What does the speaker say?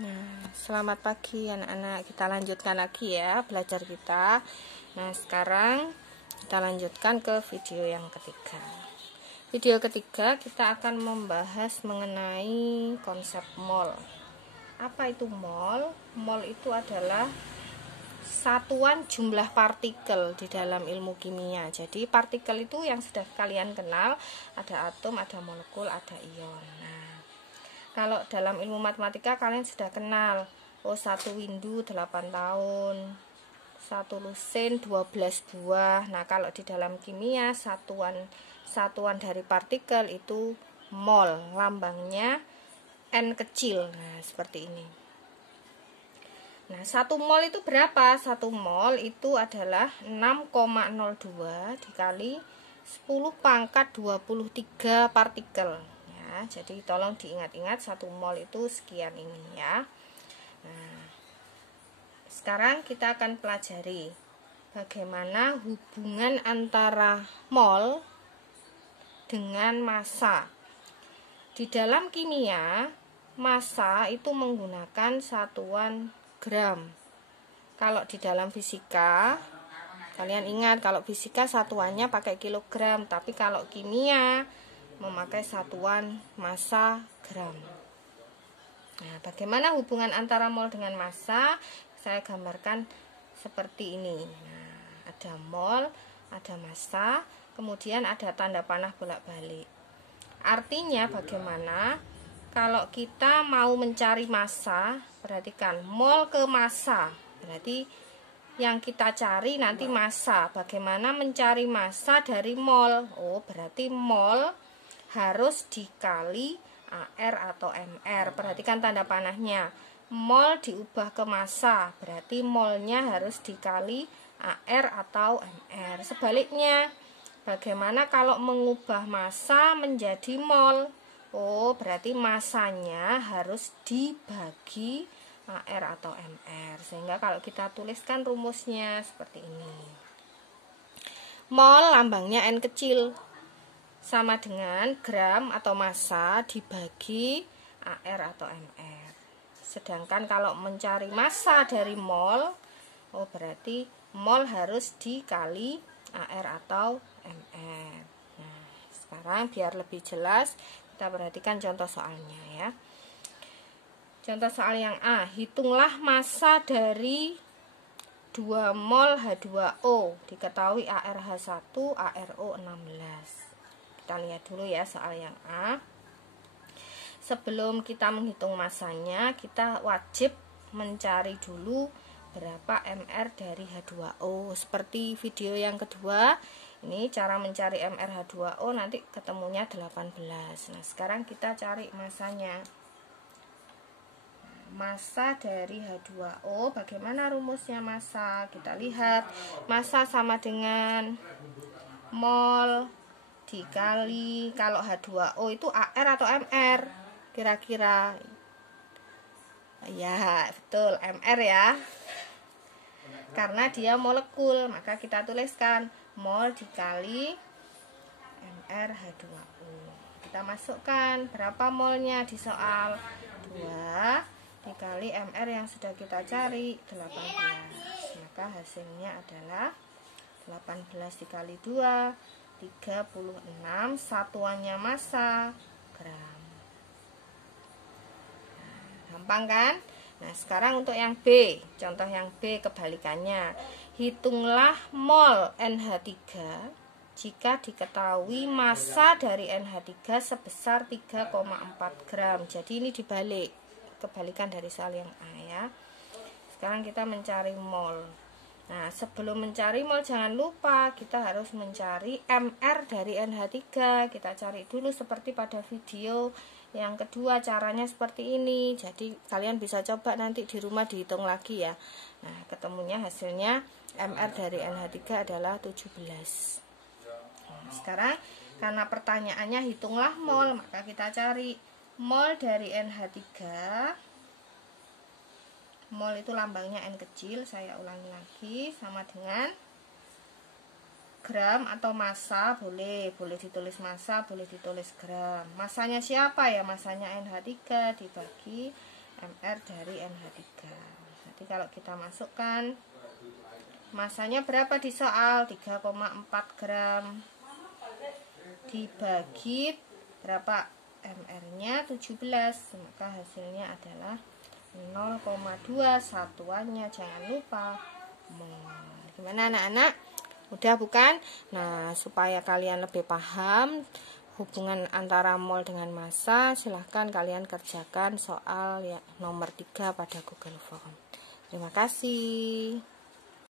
Nah, selamat pagi anak-anak. Kita lanjutkan lagi ya belajar kita. Nah, sekarang kita lanjutkan ke video yang ketiga. Video ketiga kita akan membahas mengenai konsep mol. Apa itu mol? Mol itu adalah satuan jumlah partikel di dalam ilmu kimia. Jadi partikel itu yang sudah kalian kenal, ada atom, ada molekul, ada ion. Nah, kalau dalam ilmu matematika kalian sudah kenal, satu windu 8 tahun, satu lusin 12 buah. Nah, kalau di dalam kimia satuan dari partikel itu mol, lambangnya N kecil. Nah, seperti ini. Nah, 1 mol itu berapa? 1 mol itu adalah 6,02 dikali 10 pangkat 23 partikel. Ya, jadi tolong diingat-ingat 1 mol itu sekian ini ya. Nah, sekarang kita akan pelajari bagaimana hubungan antara mol dengan massa. Di dalam kimia, massa itu menggunakan satuan gram. Kalau di dalam fisika, kalian ingat kalau fisika satuannya pakai kilogram, tapi kalau kimia memakai satuan massa gram. Nah, bagaimana hubungan antara mol dengan massa? Saya gambarkan seperti ini. Nah, ada mol, ada massa, kemudian ada tanda panah bolak-balik. Artinya bagaimana? Kalau kita mau mencari massa, perhatikan mol ke massa, berarti yang kita cari nanti massa. Bagaimana mencari massa dari mol? Berarti mol harus dikali AR atau MR. Perhatikan tanda panahnya. Mol diubah ke massa, berarti molnya harus dikali AR atau MR. Sebaliknya, bagaimana kalau mengubah massa menjadi mol? Berarti massanya harus dibagi AR atau MR. Sehingga kalau kita tuliskan rumusnya seperti ini. Mol lambangnya N kecil, sama dengan gram atau massa dibagi AR atau MR. Sedangkan kalau mencari massa dari mol, berarti mol harus dikali AR atau MR. Nah, sekarang biar lebih jelas, kita perhatikan contoh soalnya ya. Contoh soal yang A, hitunglah massa dari 2 mol H2O. Diketahui ARH1, ARO 16. Kita lihat dulu ya soal yang A. Sebelum kita menghitung massanya, kita wajib mencari dulu berapa MR dari H2O. Seperti video yang kedua, ini cara mencari MR H2O, nanti ketemunya 18. Nah, sekarang kita cari massanya. Massa dari H2O, bagaimana rumusnya massa? Kita lihat, massa sama dengan mol dikali, kalau H2O itu AR atau MR kira-kira? Ya, betul, MR ya, karena dia molekul, maka kita tuliskan mol dikali MR H2O. Kita masukkan berapa molnya di soal, 2 dikali MR yang sudah kita cari 18, maka hasilnya adalah 18 dikali 2 36, satuannya massa gram. Nah, gampang kan? Nah, sekarang untuk yang B, contoh yang B kebalikannya. Hitunglah mol NH3 jika diketahui massa dari NH3 sebesar 3,4 gram. Jadi ini dibalik, kebalikan dari soal yang A ya. Sekarang kita mencari mol. Nah, sebelum mencari mol jangan lupa kita harus mencari MR dari NH3. Kita cari dulu seperti pada video yang kedua, caranya seperti ini. Jadi kalian bisa coba nanti di rumah dihitung lagi ya. Nah, ketemunya hasilnya MR dari NH3 adalah 17. Nah, sekarang karena pertanyaannya hitunglah mol, maka kita cari mol dari NH3. Mol itu lambangnya N kecil, saya ulangi lagi, sama dengan gram atau massa, boleh ditulis massa, boleh ditulis gram. Massanya siapa ya? Massanya NH3 dibagi mR dari NH3. Nanti kalau kita masukkan masanya berapa di soal? 3,4 gram dibagi berapa? mR-nya 17, maka hasilnya adalah 0,2. Satuannya jangan lupa mol. Gimana anak-anak? Mudah bukan? Nah, supaya kalian lebih paham hubungan antara mol dengan massa, silahkan kalian kerjakan soal ya nomor 3 pada Google Form. Terima kasih.